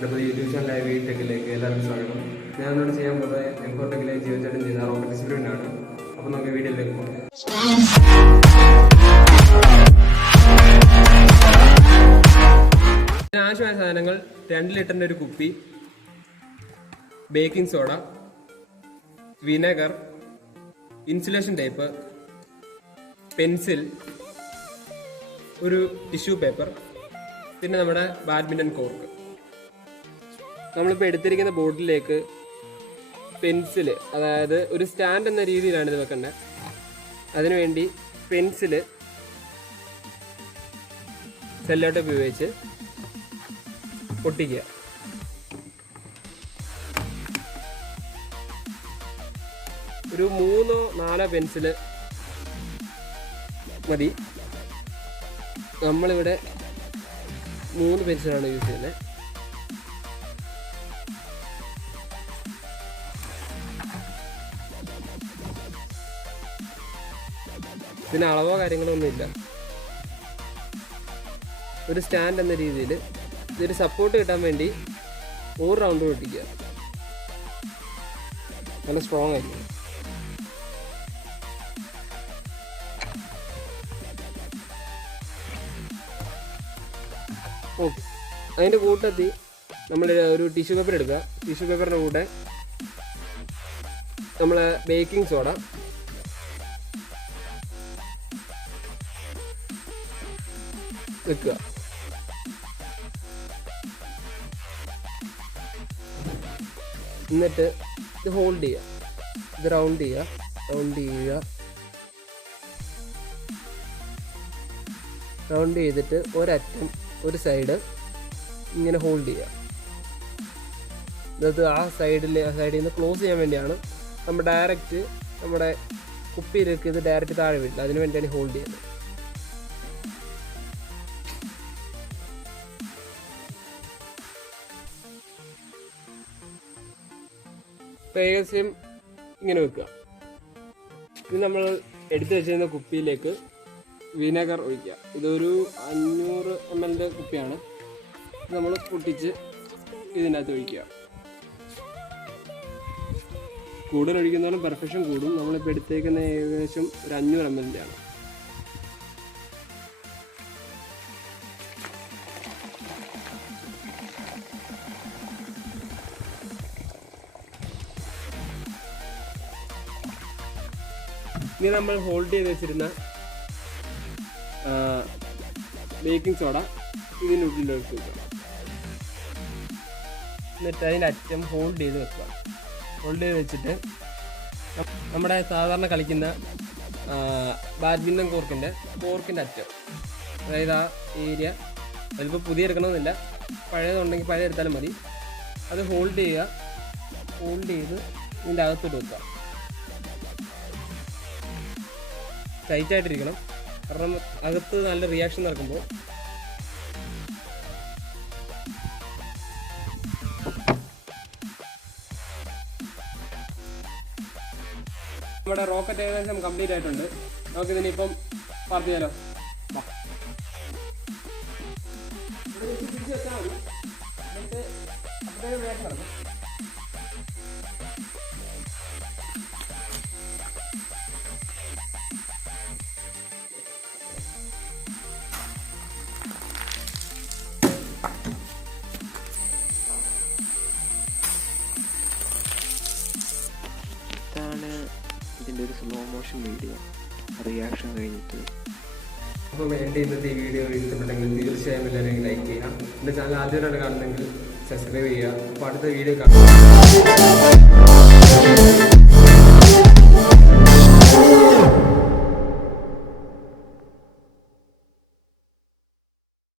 നമ്മുടെ യൂട്യൂബ് ചാനലായ വീടെക്കിലേക്ക് എല്ലാവർക്കും സ്വാഗതം. ഞാൻ എന്നോട് ചെയ്യാൻ പോകുന്നത് എംപോർട്ടെക്കിലെ ജീവചേട്ടൻ ചെയ്ത റോക്കറ്റ് എക്സ്പെരിമെൻ്റ് ആണ്. അപ്പോൾ നമുക്ക് വീഡിയോയിലേക്ക് പോകാം. ആവശ്യമായ സാധനങ്ങൾ 2 ലിറ്ററിൻ്റെ ഒരു കുപ്പി, baking soda, vinegar, insulation tape, pencil, ഒരു ടിഷ്യൂ പേപ്പർ, പിന്നെ നമ്മുടെ ബാഡ്മിൻ്റൺ കോർക്ക്. നമ്മളിപ്പോൾ എടുത്തിരിക്കുന്ന ബോട്ടിലേക്ക് പെൻസില്, അതായത് ഒരു സ്റ്റാൻഡ് എന്ന രീതിയിലാണ് ഇത് വെക്കേണ്ടത്. അതിനുവേണ്ടി പെൻസില് സെല്ലോട്ട് ഉപയോഗിച്ച് ഒട്ടിക്കുക. ഒരു 3-4 പെൻസില് മതി. നമ്മളിവിടെ 3 പെൻസിലാണ് യൂസ് ചെയ്യുന്നത്. പിന്നെ അളവോ കാര്യങ്ങളോ ഒന്നുമില്ല. ഒരു സ്റ്റാൻഡ് എന്ന രീതിയിൽ ഇതൊരു സപ്പോർട്ട് കിട്ടാൻ വേണ്ടി 1 റൗണ്ട് പൊട്ടിക്കുക. നല്ല സ്ട്രോങ് ആയിരിക്കും. ഓക്കെ, അതിൻ്റെ കൂട്ടത്തിൽ നമ്മൾ ഒരു ടിഷ്യൂ പേപ്പർ എടുക്കുക. ടിഷ്യൂ പേപ്പറിൻ്റെ കൂടെ നമ്മൾ ബേക്കിംഗ് സോഡ, വെക്കുക. എന്നിട്ട് ഇത് ഹോൾഡ് ചെയ്യുക. ഇത് റൗണ്ട് ചെയ്തിട്ട് ഒരറ്റം ഒരു സൈഡ് ഇങ്ങനെ ഹോൾഡ് ചെയ്യുക. ഇത് ആ സൈഡിൽ നിന്ന് ക്ലോസ് ചെയ്യാൻ വേണ്ടിയാണ്. നമ്മൾ ഡയറക്റ്റ് നമ്മുടെ കുപ്പിയിലേക്ക് ഇത് ഡയറക്റ്റ് താഴെ വീട്ടില്ല, അതിന് വേണ്ടിയാണ് ഹോൾഡ് ചെയ്യുന്നത്. ഇപ്പോൾ ഏകദേശം ഇങ്ങനെ വെക്കുക. ഇത് നമ്മൾ എടുത്തു വെച്ചിരുന്ന കുപ്പിയിലേക്ക് വിനെഗർ ഒഴിക്കുക. ഇതൊരു 500 ml കുപ്പിയാണ്. നമ്മൾ പൊട്ടിച്ച് ഇതിൻ്റെ അകത്ത് ഒഴിക്കുക. കൂടുതൽ ഒഴിക്കുന്നതിനും പെർഫെക്ഷൻ കൂടും. നമ്മളിപ്പോൾ എടുത്തേക്കുന്ന ഏകദേശം ഒരു 500 ml ആണ്. ഇനി നമ്മൾ ഹോൾഡ് ചെയ്ത് വെച്ചിരുന്ന ബേക്കിംഗ് സോഡ ഇതിൻ്റെ ഉള്ളിലേക്ക് വെക്കുക. എന്നിട്ട് അതിൻ്റെ അറ്റം ഹോൾഡ് ചെയ്ത് വെക്കുക. ഹോൾഡ് ചെയ്ത് വെച്ചിട്ട് നമ്മുടെ സാധാരണ കളിക്കുന്ന ബാഡ്മിൻ്റൺ കോർക്കിൻ്റെ അറ്റം, അതായത് ആ ഏരിയ, അതിലിപ്പോൾ പുതിയ എടുക്കണമെന്നില്ല, പഴയതുണ്ടെങ്കിൽ പഴയ എടുത്താലും മതി. അത് ഹോൾഡ് ചെയ്ത് ഇതിൻ്റെ അകത്തോട്ട് വെക്കുക. ടൈറ്റായിട്ടിരിക്കണം, കാരണം അകത്ത് നല്ല റിയാക്ഷൻ നടക്കുമ്പോൾ നമ്മുടെ റോക്കറ്റ് ഏകദേശം കംപ്ലീറ്റ് ആയിട്ടുണ്ട്. നമുക്കിതിനിപ്പം പാർക്ക് ചെയ്യാലോ. ഇതിൻ്റെ ഒരു സ്ലോ മോഷൻ വീഡിയോ റിയാക്ഷൻ കഴിഞ്ഞിട്ട്. അപ്പോൾ എൻ്റെ ഇന്നത്തെ ഈ വീഡിയോ ഇഷ്ടപ്പെട്ടെങ്കിൽ തീർച്ചയായും എല്ലാവരും ലൈക്ക് ചെയ്യുക. എൻ്റെ ചാനൽ ആദ്യമായിട്ടാണ് കാണുന്നതെങ്കിൽ സബ്സ്ക്രൈബ് ചെയ്യുക. അപ്പോൾ അടുത്ത വീഡിയോ കാണാം.